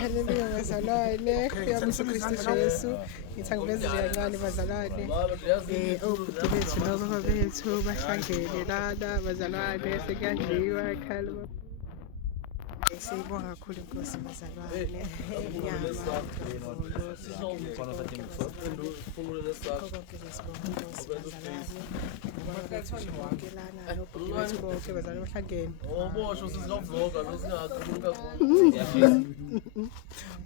Haleluya bazalwane, uyabusa uKristu Jesu. Ngithi angivezele kancane bazalwane. Obhuti bethu nobaba bethu bahlangene lana bazalwane sekuyadliwa ekhaya. Siyibonga kakhulu inkosi bazalwane. Inyama,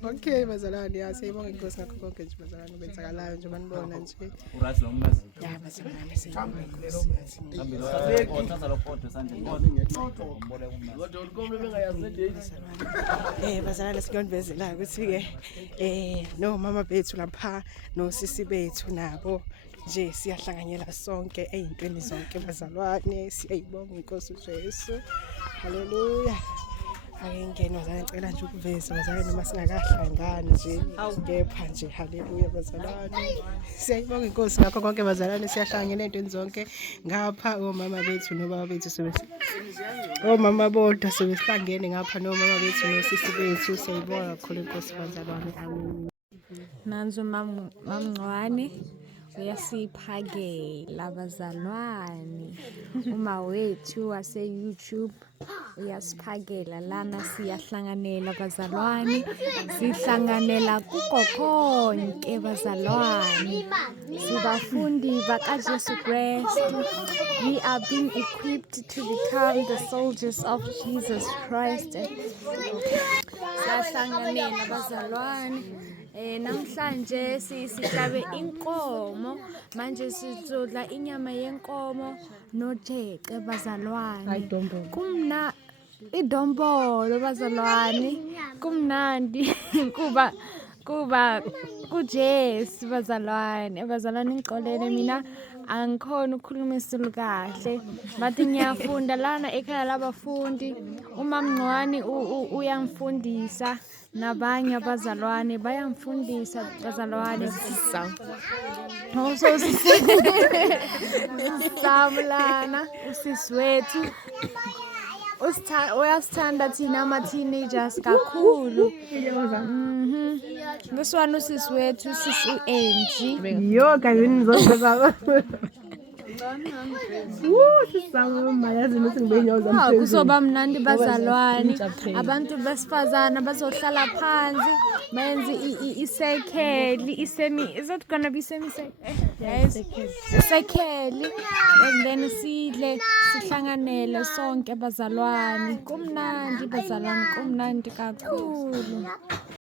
okay bazalwane siyibonga inkosi ngakho konke nje bazalwane okwenzakalayo nje manibona nje ya bazalwane siyibonga inkosi bazalwane sikuyonivezela ukuthi-ke no mama bethu lapha nosisi bethu nabo nje siyahlanganyela sonke ey'ntweni zonke bazalwane siyayibonga inkosi uJesu. Haleluya. Ake ngene bazalwane ngicela nje ukuveza bazalwane noma singakahlangani nje kepha nje haleluya bazalwane siyayibonga inkosi ngakho konke bazalwane siyahlanganyela ey'ntweni zonke ngapha omama bethu nobaba bethu omama bodwa sebesihlangene ngapha nomama bethu nosisi bethu siyayibonga kakhulu inkosi bazalwane. Amen. Nanzo mamncwane uyasiphakela bazalwane. Uma wethu wase-YouTube uyasiphakela lana siyahlanganela bazalwane. Sihlanganela kuko konke bazalwane. Sibafundi bakaJesu Kristu. We are being equipped to become the soldiers of Jesus Christ. Siyahlanganela bazalwane. Namhlanje sihlabe inkomo manje sizodla inyama yenkomo nojeqe bazalwane. Idombolo bazalwane kumnandi kuba kuJesu bazalwane. Bazalwane ngixolele mina angikhona ukukhuluma isiZulu kahle bathi ngiyafunda lana ekhaya labafundi. Umamncwane uyangifundisa nabanye abazalwane bayangifundisa bazalwane sisabulana usisi wethu uyasithanda thina ama-teenagers kakhulu. This one usisi wethu usisi u-Angie yo kazini zonke kuzoba mnandi bazalwane. Abantu besifazana bazohlala phansi benze isekeli is it gonna be isekeli and then sidle sihlanganele sonke bazalwane. Kumnandi bazalwane kumnandi kakhulu.